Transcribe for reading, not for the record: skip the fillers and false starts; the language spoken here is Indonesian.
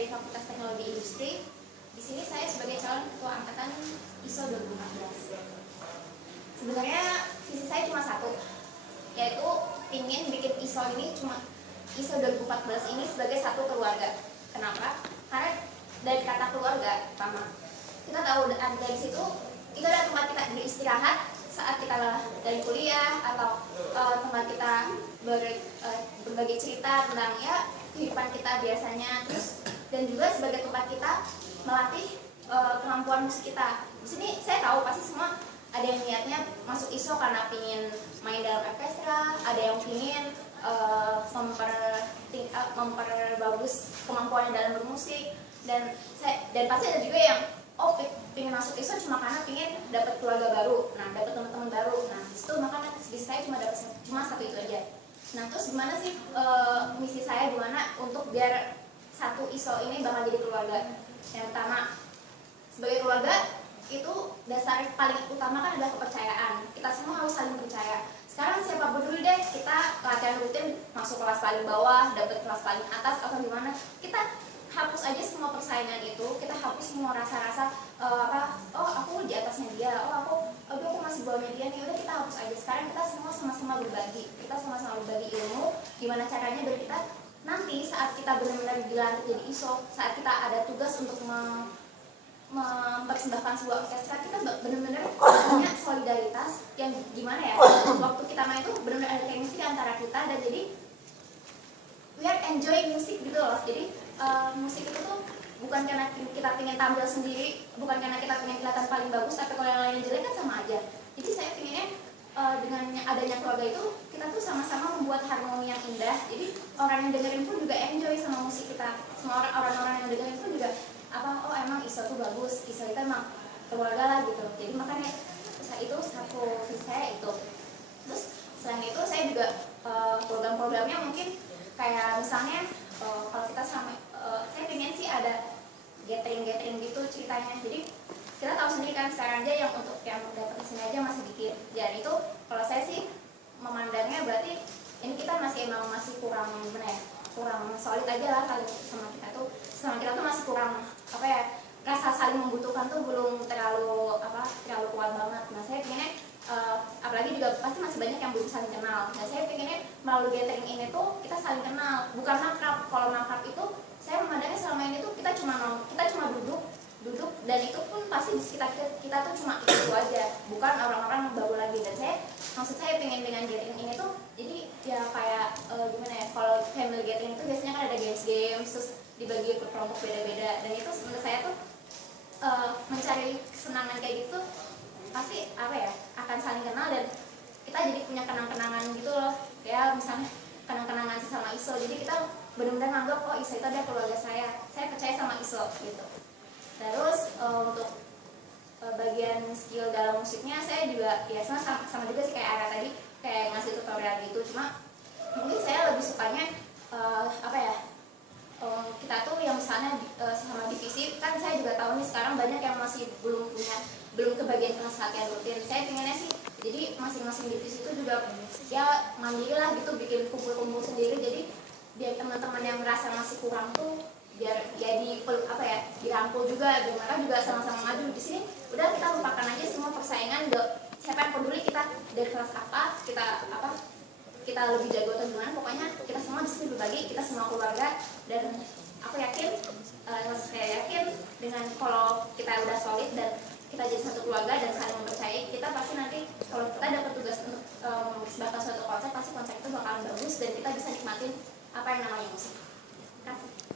dari Fakultas Teknologi Industri. Di sini saya sebagai calon ketua angkatan ISO 2014. Sebenarnya visi saya cuma satu, yaitu ingin bikin ISO ini ISO 2014 ini sebagai satu keluarga. Kenapa? Karena dari kata keluarga, pertama kita tahu dari situ itu adalah tempat kita beristirahat saat kita dari kuliah, atau tempat kita berbagi cerita tentang ya kehidupan kita biasanya, terus dan juga sebagai tempat kita melatih kemampuan musik kita. Di sini saya tahu pasti semua ada yang niatnya masuk ISO karena pingin main dalam orkestra, ada yang pingin memperbagus kemampuannya dalam bermusik, dan pasti ada juga yang pingin masuk ISO cuma karena pingin dapat keluarga baru, dapat teman-teman baru. Itu makanya visi saya cuma satu itu aja. Terus gimana sih misi saya gimana untuk biar satu ISO ini bakal jadi keluarga? Yang pertama, sebagai keluarga itu dasar paling utama kan adalah kepercayaan. Kita semua harus saling percaya. Sekarang siapa peduli deh kita latihan rutin masuk kelas paling bawah, dapat kelas paling atas atau gimana, kita hapus aja semua persaingan itu, kita hapus semua rasa-rasa aku di atasnya dia, aku masih bawahnya dia nih. Udah, kita hapus aja. Sekarang kita semua sama-sama berbagi, ilmu, gimana caranya biar kita nanti saat kita benar-benar dilantik jadi ISO, saat kita ada tugas untuk mempersembahkan sebuah orkestra, kita benar-benar punya solidaritas yang gimana ya, waktu kita main itu benar-benar ada chemistry antara kita, dan jadi we are enjoy music gitu loh. Jadi musik itu tuh bukan karena kita pengen tampil sendiri, bukan karena kita pengen kelihatan paling bagus, tapi kalau yang lain jelek kan sama aja. Jadi saya pengennya dengan adanya keluarga itu kita tuh sama-sama membuat harmoni yang indah. Jadi orang yang dengerin pun juga enjoy sama musik kita. Semua orang-orang yang dengerin pun juga emang ISO tuh bagus, ISO itu emang keluarga lah gitu. Jadi makanya itu satu visi saya itu. Terus selain itu saya juga program-programnya mungkin kayak misalnya kalau kita saya pengen sih ada gathering gitu ceritanya. Jadi kita tahu sendiri kan sekarang aja yang untuk yang datang ke sini aja masih dikit. Dan itu kalau saya sih memandangnya berarti ini kita masih kurang kurang solid aja lah kali sama kita tuh masih kurang rasa saling membutuhkan tuh belum terlalu kuat banget. Saya pengennya apalagi juga pasti masih banyak yang belum saling kenal. Saya pengennya melalui gathering ini tuh kita saling kenal, bukan makrab. Kalau makrab itu saya memandangnya selama ini tuh kita cuma duduk dan itu pun pasti di sekitar kita tuh cuma itu aja, bukan orang-orang yang baru lagi. Dan maksud saya pengen dengan gathering ini tuh jadi ya kayak gimana ya, kalau family gathering itu biasanya kan ada games terus dibagi ke kelompok beda-beda, dan itu menurut saya tuh mencari kesenangan kayak gitu pasti akan saling kenal, dan kita jadi punya kenang-kenangan gitu loh, kayak misalnya kenang-kenangan sama ISO. Jadi kita benar-benar nganggap ISO itu ada keluarga saya percaya sama ISO gitu. Terus untuk bagian skill dalam musiknya saya juga ya sama juga sih kayak Ara tadi, kayak ngasih tutorial gitu. Cuma mungkin saya lebih sukanya kita tuh yang misalnya sama divisi kan, saya juga tahu nih sekarang banyak yang masih belum kebagian kelas latihan rutin. Saya pengennya sih jadi masing-masing divisi itu juga ya mandiri lah gitu, bikin kumpul-kumpul sendiri. Jadi biar teman-teman yang merasa masih kurang tuh biar jadi dirangkul juga, biar mereka juga sama-sama maju. Di sini udah kita lupakan aja semua persaingan, siapa yang peduli kita dari kelas apa, kita lebih jago atau gimana, pokoknya kita semua di sini berbagi, kita semua keluarga. Dan saya yakin dengan kalau kita udah solid dan kita jadi satu keluarga dan saling mempercayai, kita pasti nanti kalau kita dapat tugas untuk mempersembahkan suatu konsep, pasti konsep itu bakalan bagus dan kita bisa nikmatin apa yang namanya musik. Terima kasih.